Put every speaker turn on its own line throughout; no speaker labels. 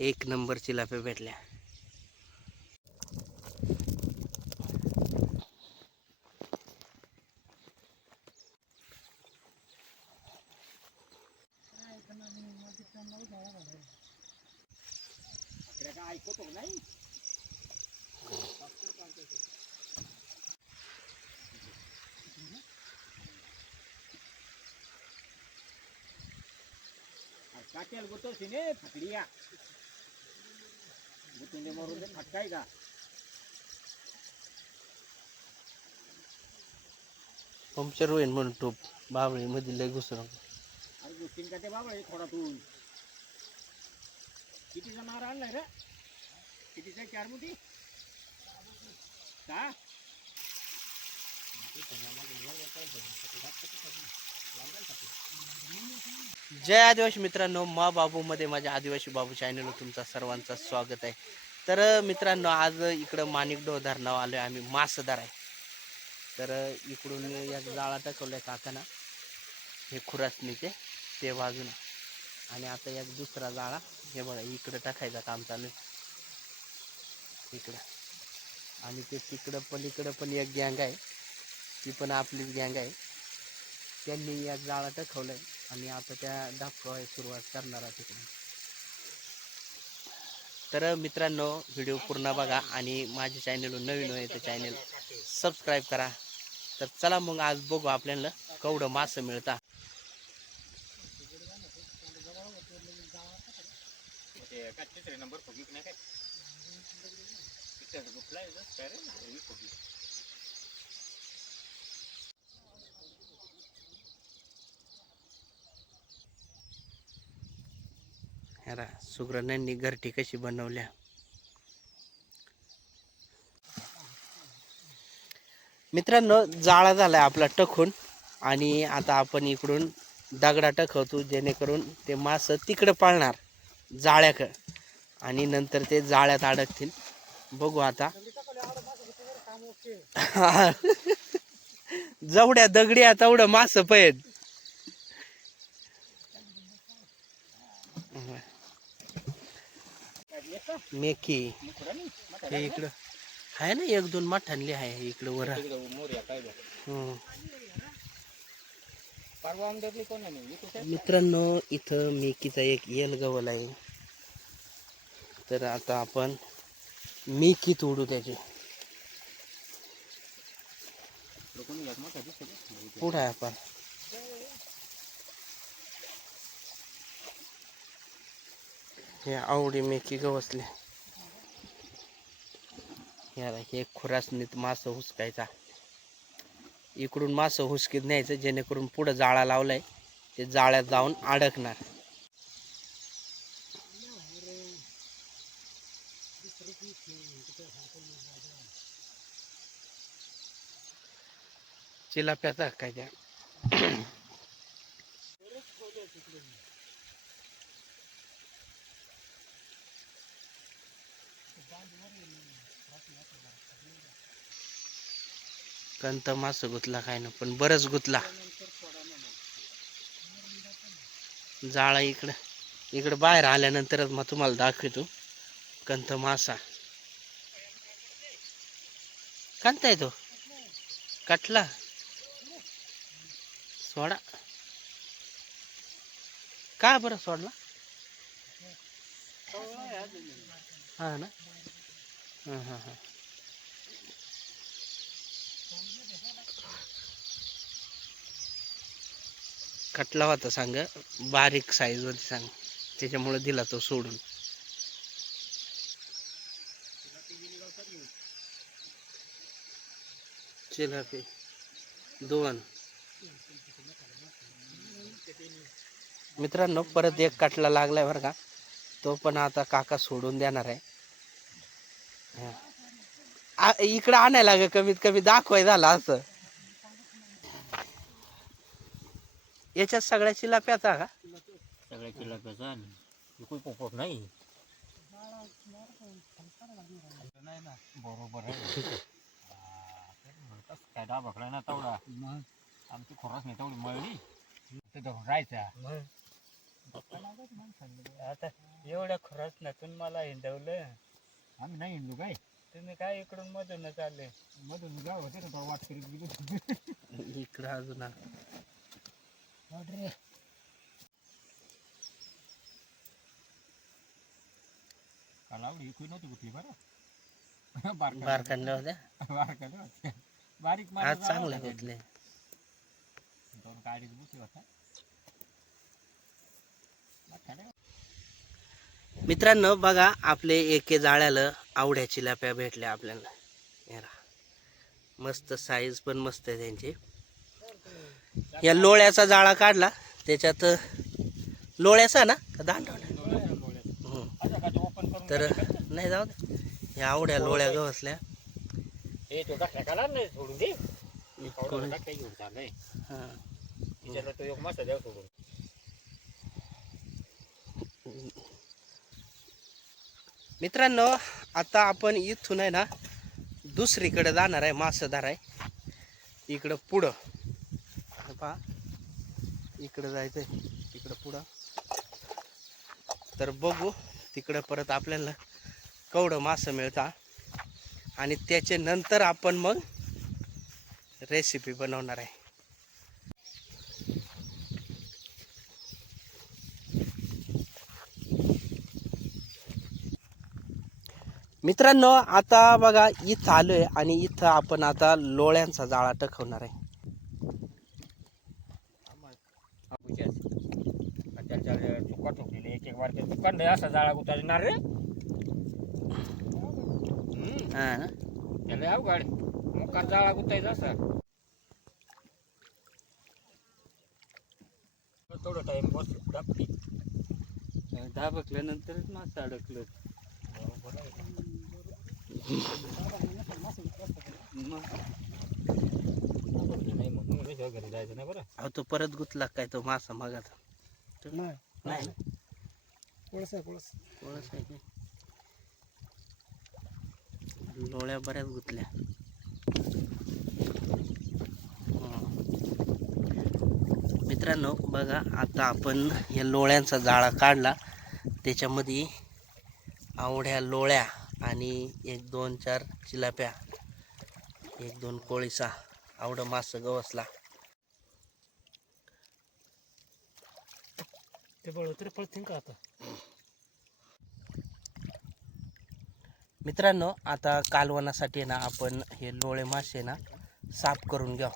एक नंबर चिलाप्या भेटल्या.
काट्याला गुतवशी ने फकडिया. फटकाय का?
पंक्चर होईल म्हणून टोप. बाबळी मध्ये लय घुसून
अरे का ते बाबा थोडातून कितीचा मार आणलाय रे? कितीचा चार मुठी? का?
जय आदिवासी मित्रांनो मा बाबूमध्ये माझ्या आदिवासी बाबू चॅनलवर तुमचं सर्वांचं स्वागत आहे. तर मित्रांनो आज इकडं माणिकडो धरणावर आलो आहे आम्ही. मासदार आहे. तर इकडून या जाळा टाकवलं आहे काकाना. हे खुरासणीचे ते बाजून. आणि आता एक दुसरा जाळा. हे बघा इकडं टाकायचा काम चालू आहे. इकडं. आणि ते तिकडं पण इकडं पण एक गँग आहे. ती पण आपलीच गँग आहे. त्यांनी एक जाळा टाकवलाय आणि आता त्या दाखवाय सुरुवात करणार आहे तिकडे तर मित्रांनो व्हिडिओ पूर्ण बघा आणि माझ्या चॅनल नवीन आहे तर चॅनल सबस्क्राईब करा. तर चला मग आज बघू आपल्याला कवडं मासं मिळता.
नंबर
ह्याला सुग्रणांनी घरटी कशी बनवल्या? मित्रांनो जाळा झालाय आपला टखून आणि आता आपण इकडून दगडा टखवतो जेणेकरून ते मास तिकडं पाळणार जाळ्याक आणि नंतर ते जाळ्यात अडकतील. बघू आता. जेवढ्या दगड्या तेवढं मास पैद मेकी. हे इकडं. आहे ना एक दोन मठांली आहे इकडं वर. मित्रांनो इथं मेकीचा एक येल गवल आहे. तर आता आपण मेकी तोडू त्याची.
पुढे
पुढं आहे आपण. हे आवडी मेकी गवसले. हे खुरासनीत मास हुसकायचा. इकडून मास हुसकीत न्यायचं जेणेकरून पुढं जाळा लावलाय ते जाळ्यात जाऊन अडकणार. चिलाप्याचा काय त्या? कंत मास गुतला काय ना पण बरंच गुतला. जाळा इकडं इकडं बाहेर आल्यानंतरच मग तुम्हाला दाखवतो. कंत मासा कंत आहे तो? कटला? सोडा. का बरं सोडला? हा ना? हां हां हां कटला होता सांग. बारीक साईज होती सांग. त्याच्यामुळे दिला तो सोडून. चिलापी दोन. मित्रांनो परत एक कटला लागलाय बरं का. तो पण आता काका सोडून देणार आहे. इकडं आणायला ग कमीत कमी दाखवाय झाला असं. याच्यात सगळ्या चिलाप्याचा का?
सगळ्या चिलाप्याचा कोई पोपट नाही. बरोबर आहे. कसं काय दाबकला ना तेवढा. आमची खोरास नाही तेवढी मळली. ते धरून राहायचा. आता एवढ्या खरंच नसून मला हिंडवलं. आम्ही नाही हिंडू काय? तुम्ही काय इकडून मधून चालले? मधून गाव होते ना वाट करीत गेलो.
इकडं अजून. आ-
काल आवडी इकडे नव्हती कुठली बरं?
होत्या.
बारीक
आज चांगले. घेतले
दोन होता.
मित्रांनो बघा आपले एके जाळ्याला आवड्याची लाप्या भेटल्या आपल्याला. हे राहा. मस्त साईज पण मस्त आहे त्यांची. या लोळ्याचा जाळा काढला. त्याच्यात लोळ्याचा ना? का दांडवला तर? नाही जाऊ दे. या आवड्या लोळ्या गवसल्या.
ए,
मित्रांनो आता आपण इथून आहे ना दुसरीकडे जाणार आहे मासदार आहे. इकडं पुढं. पहा. इकडं जायचंय. इकडं पुढं. तर बघू तिकडं परत आपल्याला कवडं मासं मिळता. आणि त्याचे नंतर आपण मग रेसिपी बनवणार आहे. मित्रांनो आता बघा इथं आलोय आणि इथं आपण आता लोळ्यांचा जाळा टकवणार आहे.
त्याच्या चुका ठोकलेले एक एक वार ते दुकान असा जाळा उतारणार रे
हा ना?
त्याला अवघड. जाळा गुतायचा असा. थोडं टाइम बस दाबली
दाबकल्यानंतरच मासं अडकलं
नाही म्हणून रे, घरी जायचं नाही बरं
अहो तो परत गुतला काय तो मासा मागाचा
नाही.
नाही.
कोळस आहे कोळस.
कोणच आहे काय लोळ्या बऱ्याच गुतल्या. मित्रांनो बघा आता आपण या लोळ्यांचा जाळा काढला. त्याच्यामध्ये आवड्या लोळ्या आणि एक दोन चार चिलाप्या एक दोन कोळीसा आवडं मासं गवसला.
ते पळतील का आता?
मित्रांनो आता कालवणासाठी ना आपण हे लोळे मासे ना साफ करून घ्या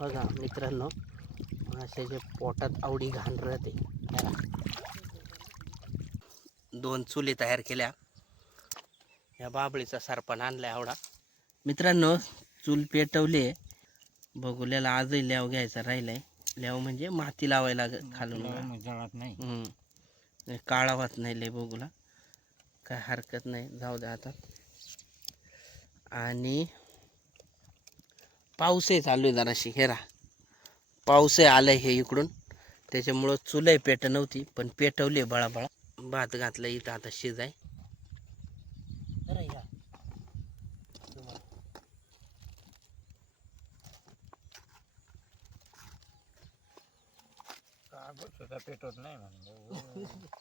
बघा मित्रांनो माशाच्या पोटात आवडी घाण राहते. दोन चुली तयार केल्या. या बाबळीचा सरपण आणलाय आवडा. मित्रांनो चूल पेटवले बघुल्याला आजही ल्याव घ्यायचा राहिलाय. ल्याव म्हणजे माती लावायला खालून.
मग जळत नाही.
काळा होत नाही लय बघूला. काय हरकत नाही. जाऊ द्या आता. आणि पाऊसही चालू आहे जराशी हेरा पाऊसही आलाय हे इकडून. त्याच्यामुळं चुलही पेट नव्हती पण पेटवली बळाबळा. भात घातला इथं आता शिजाय.
पेटवत नाही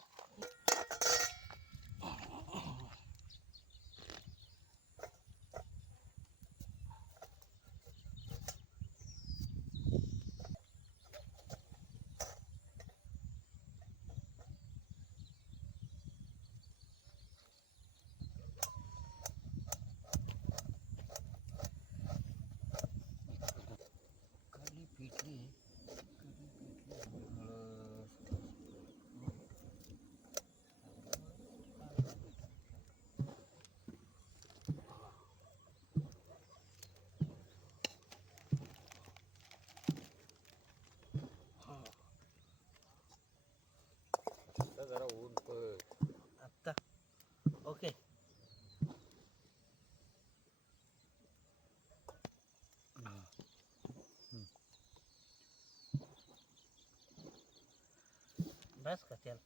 बस का त्याला.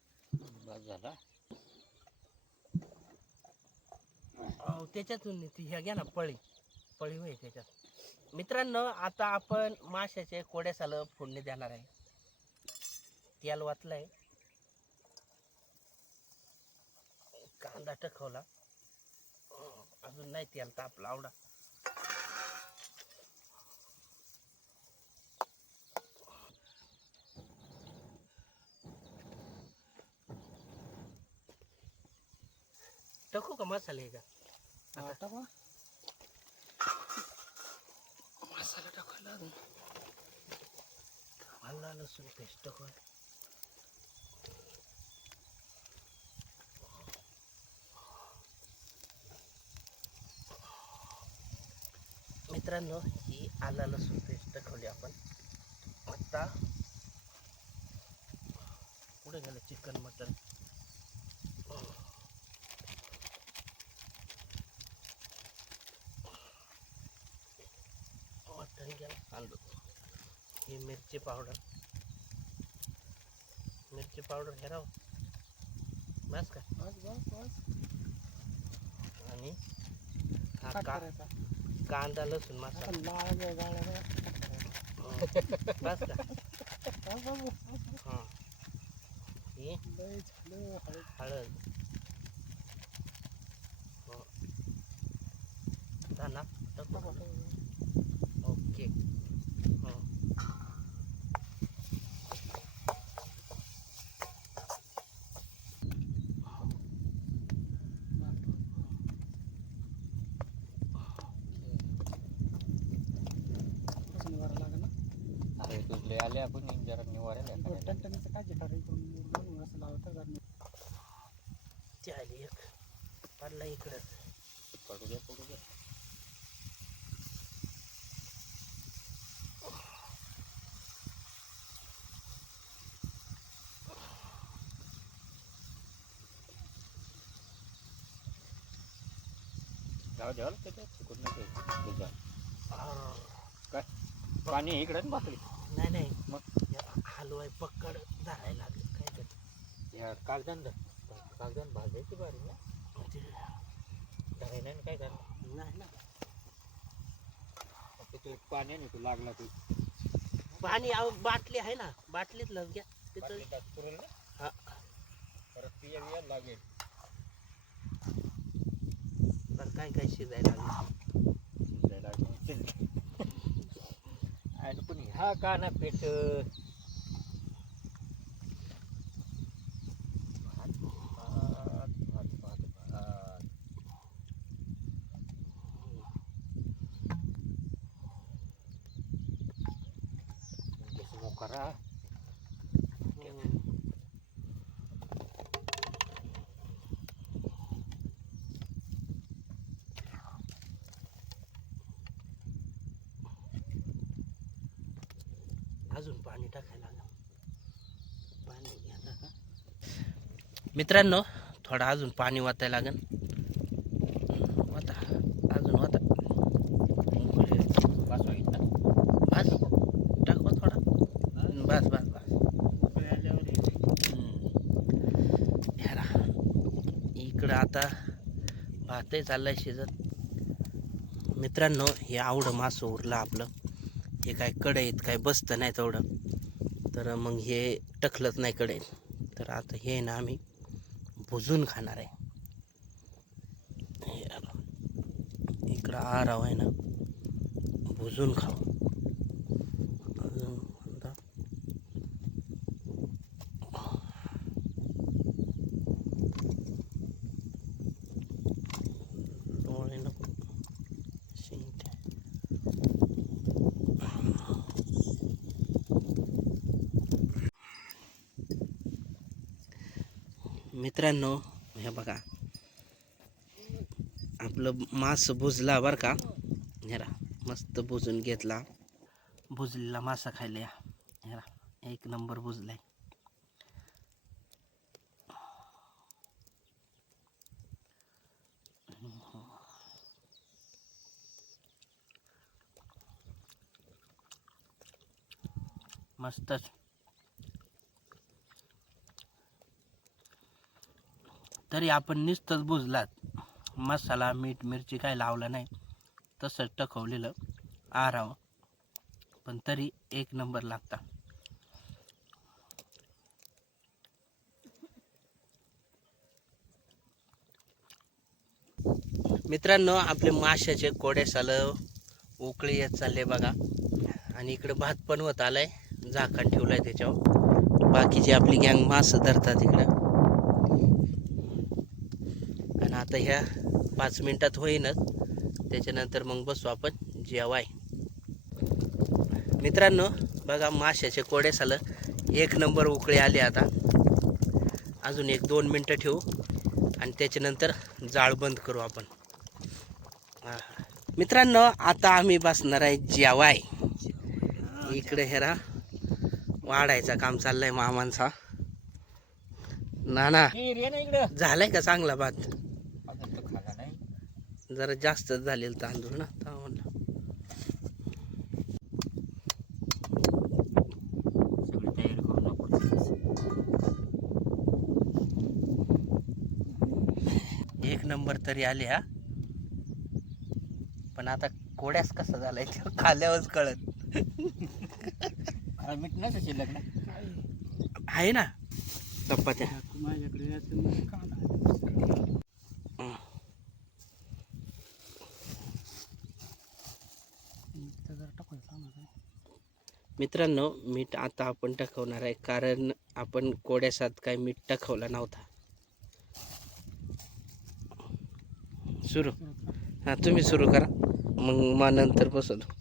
बस झाला?
अहो, त्याच्यातून ती ह्या घ्या ना पळी. पळी होय त्याच्यात. मित्रांनो आता आपण माशाचे कोड्यासाला फोडणी देणार आहे. तेल वाचलाय. कांदा टखवला अजून नाही तेल तापला आवडा. टाकू का मसाले का? आता. मसाला टाकायला अजून. आला लसूण पेस्ट टाकून मित्रांनो ही आला लसूण पेस्ट टाकवली आपण. आता कुठे गेलं चिकन मटन गेलं तांदूळ ही मिरची पावडर. मिरची पावडर हे राव. बस का? आणि हा का कांदा लसूण मसाला. बस का? हा. ही हळद. हो. धना टाकू का? ओके हो.
अरे तुझले आले आपण जरा निवारायला
ती आली एक पडला इकडं.
पडू द्या पडू द्या काय? पाणी इकडे भाकरी
नाही नाही.
मग?
हलवाय पकड धरायला लागेल. काय करते?
कागदान कागदान भाजायची बारी ना धरायला नाही काय
नाही ना
फक्त तू पाण्याने तू लागला तू
पाणी अहो, बाटली आहे ना बाटलीत लस घ्या. तिथं
बाटली टाक पुरेल ना?
हा.
परत पिया बिया लागेल.
पण काय काय शिजायला लागेल?
शिजायला लागेल. आणि पण ह्या का ना पेट भात भात भात भात भात जसं
अजून पाणी टाकायला पाणी घ्या का मित्रांनो थोडा अजून पाणी वाचायला लागेल वाता अजून वाता
बस होईल ना
बस टाकवा थोडा बस बस बस हम्म. ह्या रा. इकडं आता भातही आहे शिजत. मित्रांनो हे आवडं मासं उरलं आपलं. हे काय कढईत काय बसतं नाही तेवढं. तर मग हे टकलत नाही कढईत. तर आता हे ना आम्ही भुजून खाणार आहे. इकडं आराव आहे ना. भुजून खाऊ अजून आता डोळे नको शिंगट्या मित्रांनो हे बघा. आपलं मास भुजला बरं का? हेरा मस्त भुजून घेतला. भुजलेला मासा खायला या. हेरा एक नंबर भुजलाय मस्तच. तरी आपण नुसतंच बुजलात. मसाला मीठ मिरची काय लावलं नाही. तसंच टकवलेलं आरावं. पण तरी एक नंबर लागता. मित्रांनो आपले माशाचे कोडे साल उकळी येत चालले बघा. आणि इकडं भात पण होत आलाय. झाकण ठेवलंय त्याच्यावर. बाकीची आपली गँग मास धरतात इकडं आणि आता ह्या पाच मिनिटात होईनच. त्याच्यानंतर मग बसू आपण जेवाय. मित्रांनो बघा माशाचे कोडे साल. एक नंबर उकळी आली आता. अजून एक दोन मिनटं ठेवू. आणि त्याच्यानंतर जाळ बंद करू आपण. मित्रांनो आता आम्ही बसणार आहे जेवाय. इकडे हेरा वाढायचं काम चाललंय मामांचा. ना ना झालाय का चांगला भात?
अजून तो खाला नाही
जरा जास्तच झालेलं तांदूळ ना म्हणलं.
नको.
एक नंबर तरी आले हा. पण आता कोड्यास कसं झालाय ते खाल्यावरच कळत.
मीठ नसं शिल्लक ना?
आहे ना. चपात्या.
माझ्याकडे याचं मग कांदा
हं.
इथं जरा टाकून सांगा
मित्रांनो मीठ आता आपण टाकवणार आहे कारण आपण कोड्यासात काय मीठ टाकवला नव्हता. सुरू. हां तुम्ही सुरू करा. मग मग नंतर बसवतो.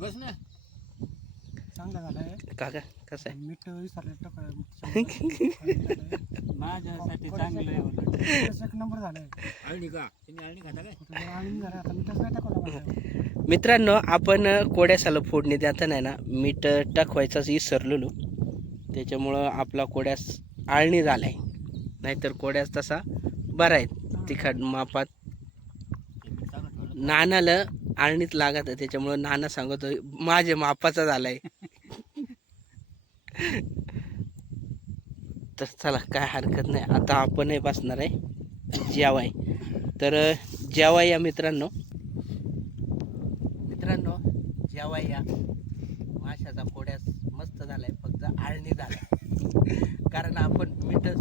बस ना.
चांगला झालाय?
काका कसं आहे?
मीठ विसरले टाकाय
माझ्यासाठी चांगलं आहे उलट.
एक नंबर झालाय
आळणी का? तुम्ही आळणी खाता काय?
आणि झालं आता मीठच नाही टाकवलं माझ्या
मित्रांनो आपण कोड्यासाला फोडणी देताना आहे ना मीठ टाकवायचाच विसरलेलो. त्याच्यामुळं आपला कोड्यास आळणी झालाय. नाहीतर कोड्यास तसा बरा आहे. तिखट मापात. नानाला आळणीच लागत आहे त्याच्यामुळं नाना सांगतो माझे मापाचा झालाय. तर चला काय हरकत नाही. आता आपणही बसणार आहे. जेवाय. तर जेवाय या मित्रांनो. मित्रांनो जेवाय या. माशाचा फोड्यास मस्त झालाय. फक्त आळणी झाला कारण आपण मिठच